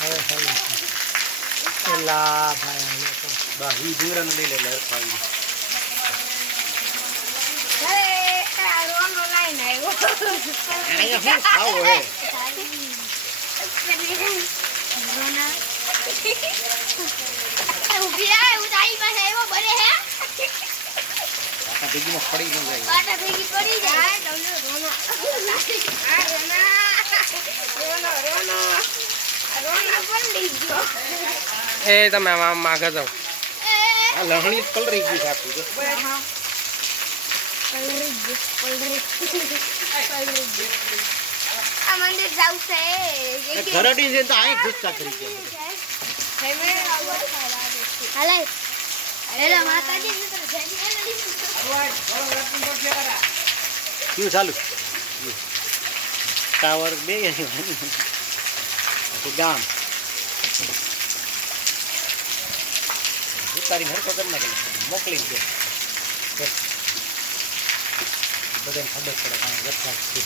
હવે ચાલુ પેલા ભાઈ બા ઈ ભૂંગરાને લઈ લે લે ખાવી અહીંયા હું ખાવો હે ભેગી પડી ન જાય પાટા ભેગી પડી જાય એ તમે આમ માગે જાવ આ લહણી કલરી ગઈ સાપી જો આ મંદિર જાવ છે ઘરડી છે તો આઈ ગુસ્સા કરી હાલે એલા માતાજી ને તો ક્યું ચાલુ ટાવર બે ગામ તારી ઘર તો કરી નાખે મોકલી દે બધાને ખબર પડે કાંઈ વરસાદ છે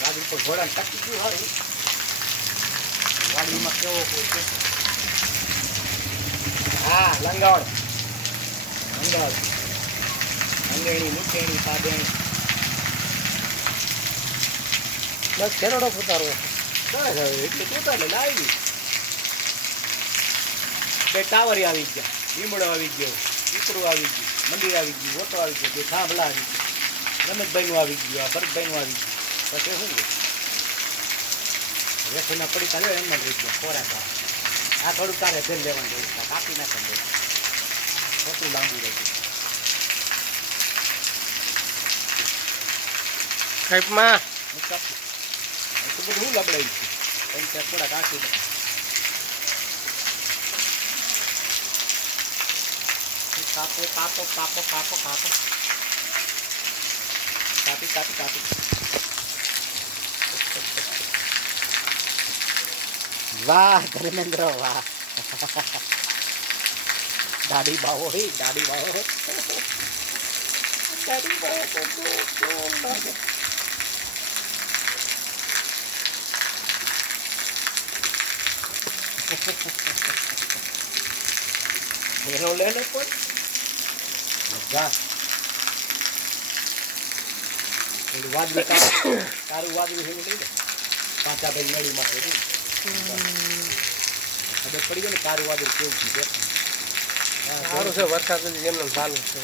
ગાડી ઉપર ઘોડાને ટકી ગયું હારું વાડીમાં કેવો કોઈ છે હા લંગાવડ અંગેણી મૂકેણી પાદેણી બસ ખેરોડો ફૂતારો બસ હવે એટલે જોતા એટલે લાવી બે ટાવર આવી ગયા લીમડો આવી ગયો દીકરું આવી ગયું મંદિર આવી ગયું ઓટો આવી ગયો બે થાંભલા આવી ગયું રમેશભાઈનું આવી ગયું આ ભરતભાઈનું આવી ગયું પછી શું ગયું વેસોના પડી ચાલ્યો એમ રહી ગયો ખોરાક આ થોડું તારે તેલ લેવાનું જોયું કાપી નાખે ખોટું લાંબુ રહી કઈપમાં કાપી તો બધું હું લબડાઈ છું ત્યાં થોડા કાપી દે કાપો કાપો કાપો કાપો કાપો કાપી કાપી કાપી વાહ ધર્મેન્દ્ર વાહ દાઢી બાવો હે દાઢી બાવો દાઢી બાવો એનો લેનો કોઈ મજા પેલું વાદળી તારું વાદળી છે લઈ લે પાંચા ભાઈ નળી માટે ખબર પડી ગઈ ને તારું વાદળ કેવું છે સારું છે વરસાદ જેમને ચાલુ છે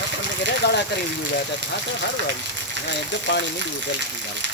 આપણને કે ગાળા કરી દીધું સારું આવ્યું એકદમ પાણી નીકળ્યું જલ્દી